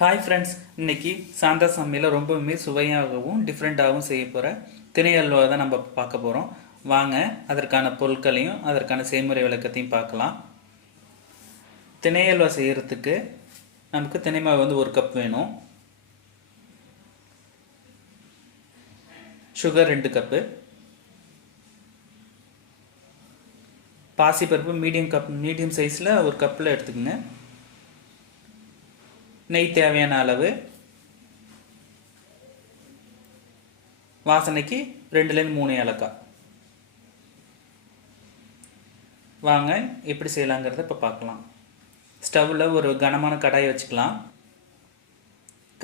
Hi friends, இன்னைக்கு சாந்தா சமையலில் ரொம்பவுமே சுவையாகவும் டிஃப்ரெண்ட்டாகவும் செய்ய போகிற திணை அல்வா தான் நம்ம பார்க்க போகிறோம். வாங்க அதற்கான பொருட்களையும் அதற்கான செய்முறை விளக்கத்தையும் பார்க்கலாம். திணை அல்வா செய்கிறதுக்கு நமக்கு திணை மாவு வந்து 1 கப் வேணும். Sugar 2 cup. பாசிப்பருப்பு மீடியம் சைஸில் 1 கப்பில் எடுத்துக்கோங்க. நெய் தேவையான அளவு. வாசனைக்கு 2லேருந்து 3 ஏலக்காய். வாங்க எப்படி செய்யலாங்கிறத இப்போ பார்க்கலாம். ஸ்டவ்வில் ஒரு கனமான கடாயை வச்சுக்கலாம்.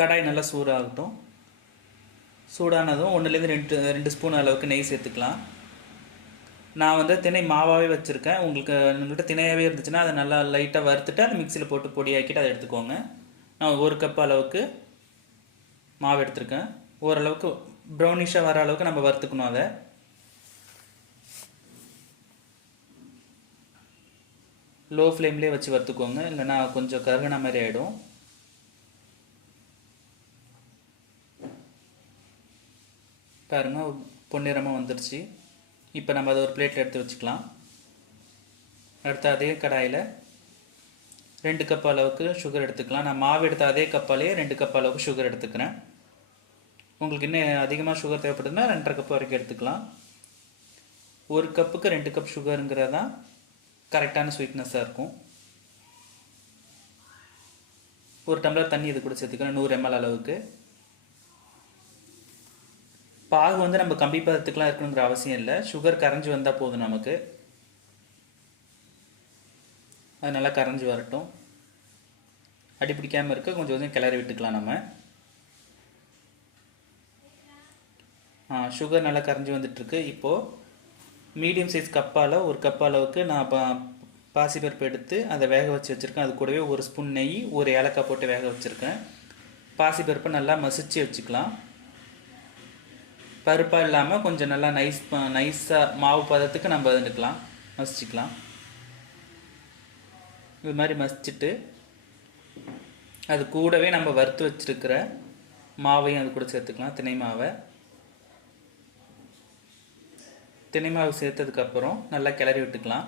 கடாய் நல்லா சூடாகட்டும். சூடானதும் 1லேருந்து 2 ஸ்பூன் அளவுக்கு நெய் சேர்த்துக்கலாம். நான் வந்து திணை மாவாகவே வச்சுருக்கேன். உங்கள்கிட்ட திணையாகவே இருந்துச்சுன்னா அதை நல்லா லைட்டாக வறுத்துட்டு அதை மிக்சியில் போட்டு பொடியாக்கிட்டு அதை எடுத்துக்கோங்க. நான் 1 கப் அளவுக்கு மாவு எடுத்திருக்கேன். ஓரளவுக்கு ப்ரௌனிஷாக வர அளவுக்கு நம்ம வறுத்துக்கணும். அதை லோ ஃப்ளேம்லேயே வச்சு வறுத்துக்கோங்க, இல்லைன்னா கொஞ்சம் கருகின மாதிரி ஆகிடும். பாருங்கள், பொன்னிறமாக வந்துடுச்சு. இப்போ நம்ம அதை ஒரு பிளேட்டில் எடுத்து வச்சுக்கலாம். அடுத்து அதே கடாயில் 2 கப் அளவுக்கு சுகர் எடுத்துக்கலாம். நான் மாவு எடுத்த அதே கப்பாலேயே 2 கப் அளவுக்கு சுகர் எடுத்துக்கிறேன். உங்களுக்கு இன்னும் அதிகமாக சுகர் தேவைப்படுதுன்னா 2.5 கப் வரைக்கும் எடுத்துக்கலாம். 1 கப்புக்கு 2 கப் சுகருங்கிறது தான் கரெக்டான ஸ்வீட்னஸாக இருக்கும். 1 டம்ளர் தண்ணி இது கூட சேர்த்துக்கிறேன், 100 ml அளவுக்கு. பாகு வந்து நம்ம கம்பி பதத்துக்குலாம் இருக்கணுங்கிற அவசியம் இல்லை. சுகர் கரைஞ்சி வந்தால் போதும் நமக்கு. அது நல்லா கரைஞ்சி வரட்டும். அடி பிடிக்காமல் இருக்க கொஞ்சம் கொஞ்சம் கிளறி விட்டுக்கலாம் நம்ம. சுகர் நல்லா கரைஞ்சி வந்துட்டுருக்கு. இப்போது மீடியம் சைஸ் கப்பால் 1 கப் அளவுக்கு நான் பாசிப்பருப்பு எடுத்து அதை வேக வச்சு வச்சுருக்கேன். அது கூடவே 1 ஸ்பூன் நெய், 1 ஏலக்காய் போட்டு வேக வச்சுருக்கேன். பாசிப்பருப்பை நல்லா மசிச்சு வச்சுக்கலாம். பருப்பாக இல்லாமல் கொஞ்சம் நல்லா நைஸாக மாவு பதத்துக்கு நம்ம வந்துக்கலாம், மசிச்சுக்கலாம். இது மாதிரி மசிச்சுட்டு அது கூடவே நம்ம வறுத்து வச்சுருக்கிற மாவையும் அது கூட சேர்த்துக்கலாம். திணை மாவு சேர்த்ததுக்கப்புறம் நல்லா கிளறி விட்டுக்கலாம்.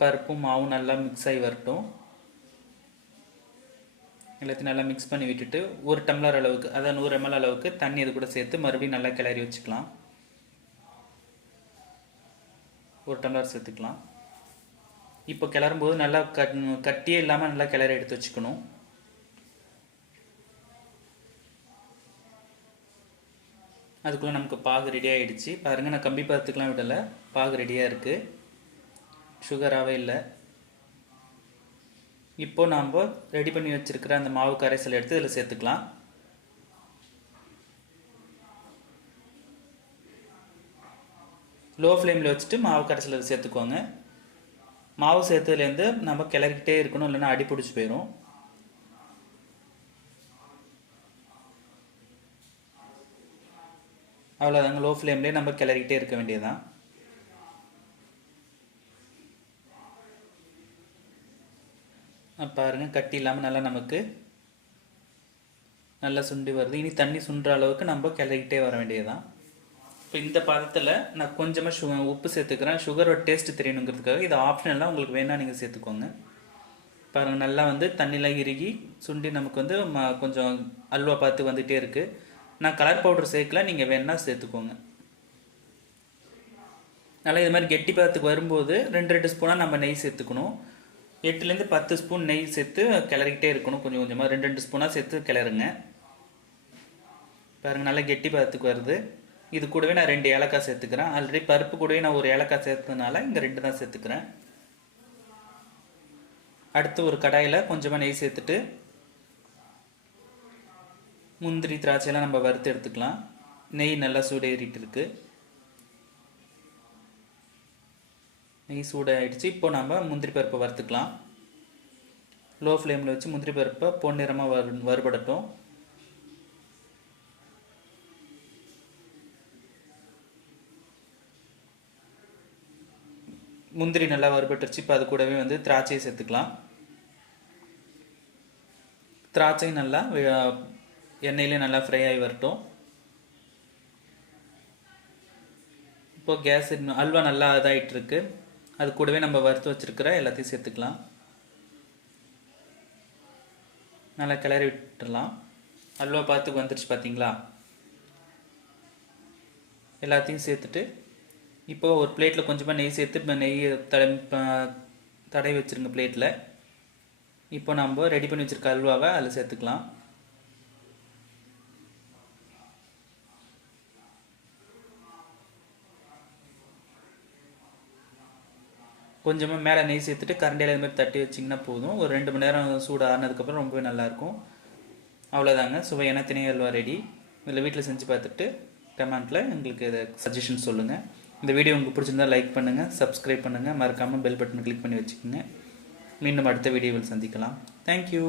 பருப்பும் மாவும் நல்லா மிக்ஸ் ஆகி வரட்டும். எல்லாத்தையும் நல்லா மிக்ஸ் பண்ணி விட்டுட்டு 1 டம்ளர் அளவுக்கு, அதாவது 100 ml அளவுக்கு தண்ணி இது கூட சேர்த்து மறுபடியும் நல்லா கிளறி வச்சுக்கலாம். 1 டம்ளர் சேர்த்துக்கலாம். இப்போ கிளறும்போது நல்லா கட்டியே இல்லாமல் நல்லா கிளறி எடுத்து வச்சுக்கணும். அதுக்குள்ளே நமக்கு பாகு ரெடி ஆகிடுச்சு. பாருங்கள், நான் கம்பி பதத்துக்கெலாம் விடலை, பாகு ரெடியாக இருக்குது, சுகராகவே இல்லை. இப்போது நாம் ரெடி பண்ணி வச்சுருக்கிற அந்த மாவு கரைசல் எடுத்து இதில் சேர்த்துக்கலாம். லோ ஃப்ளேமில் வச்சுட்டு மாவு கரைசல் சேர்த்துக்கோங்க. மாவு சேர்த்ததுலேருந்து நம்ம கிளறிக்கிட்டே இருக்கணும், இல்லைன்னா அடி பிடிச்சி போயிடும். அவ்வளோதாங்க, லோ ஃப்ளேம்லேயே நம்ம கிளறிக்கிட்டே இருக்க வேண்டியதுதான். பாருங்கள், கட்டி இல்லாமல் நல்லா நமக்கு நல்லா சுண்டி வருது. இனி தண்ணி சுண்டுற அளவுக்கு நம்ம கிளறிக்கிட்டே வர வேண்டியதுதான். இப்போ இந்த பதத்தில் நான் கொஞ்சமாக உப்பு சேர்த்துக்கிறேன். சுகரோட டேஸ்ட்டு தெரியணுங்கிறதுக்காக. இது ஆப்ஷனலாக உங்களுக்கு வேணால் நீங்கள் சேர்த்துக்கோங்க. பாருங்கள், நல்லா வந்து தண்ணியில் இறுகி சுண்டி நமக்கு வந்து கொஞ்சம் அல்வா பார்த்து வந்துகிட்டே இருக்குது. நான் கலர் பவுடர் சேர்க்கல, நீங்கள் வேணால் சேர்த்துக்கோங்க. நல்லா இது மாதிரி கெட்டி பதத்துக்கு வரும்போது 2 ஸ்பூனாக நம்ம நெய் சேர்த்துக்கணும். 8லேருந்து 10 ஸ்பூன் நெய் சேர்த்து கிளறிக்கிட்டே இருக்கணும். கொஞ்சம் கொஞ்சமாக 2 ஸ்பூனாக சேர்த்து கிளறுங்க. பாருங்கள், நல்லா கெட்டி பதத்துக்கு வருது. இது கூடவே நான் 2 ஏலக்காய் சேர்த்துக்கிறேன். ஆல்ரெடி பருப்பு கூடவே நான் 1 ஏலக்காய் சேர்த்ததுனால இங்கே 2 தான் சேர்த்துக்கிறேன். அடுத்து ஒரு கடாயில் கொஞ்சமாக நெய் சேர்த்துட்டு முந்திரி திராட்சையெல்லாம் நம்ம வறுத்து எடுத்துக்கலாம். நெய் நல்லா சூடேறிட்டு இருக்கு. நெய் சூடாகிடுச்சு. இப்போ நம்ம முந்திரி பருப்பை வறுத்துக்கலாம். லோ ஃப்ளேமில் வச்சு முந்திரி பருப்பை பொன்னிறமாக வறுபடட்டும். முந்திரி நல்லா வறுபட்டுருச்சு. இப்போ அது கூடவே வந்து திராட்சையை சேர்த்துக்கலாம். திராட்சை நல்லா எண்ணெயிலே நல்லா ஃப்ரை ஆகி வரட்டும். இப்போது கேஸ் அல்வா நல்லா இதாகிட்டுருக்கு. அது கூடவே நம்ம வறுத்து வச்சுருக்கிற எல்லாத்தையும் சேர்த்துக்கலாம். நல்லா கிளறி விட்டுடலாம். அல்வா பார்த்துக்கு வந்துருச்சு பார்த்தீங்களா? எல்லாத்தையும் சேர்த்துட்டு இப்போது ஒரு பிளேட்டில் கொஞ்சமாக நெய் சேர்த்து நெய் தடவி வச்சுருங்க பிளேட்டில். இப்போ நம்ம ரெடி பண்ணி வச்சுருக்க அல்வாவை அதில் சேர்த்துக்கலாம். கொஞ்சமாக மேலே நெய் சேர்த்துட்டு கரண்டியில் இது மாதிரி தட்டி வச்சிங்கன்னா போதும். ஒரு 2 மணி நேரம் சூடு ஆறினதுக்கப்புறம் ரொம்பவே நல்லாயிருக்கும். அவ்வளோதாங்க, சுவையான திணை அல்வா ரெடி. இதில் வீட்டில் செஞ்சு பார்த்துட்டு கமெண்ட்டில் எங்களுக்கு இதை சஜஷன் சொல்லுங்கள். இந்த வீடியோ உங்களுக்கு பிடிச்சிருந்தால் லைக் பண்ணுங்கள், சப்ஸ்கிரைப் பண்ணுங்கள், மறக்காமல் பெல் பட்டனை கிளிக் பண்ணி வச்சுக்கோங்க. மீண்டும் அடுத்த வீடியோவில் சந்திக்கலாம். தேங்க்யூ.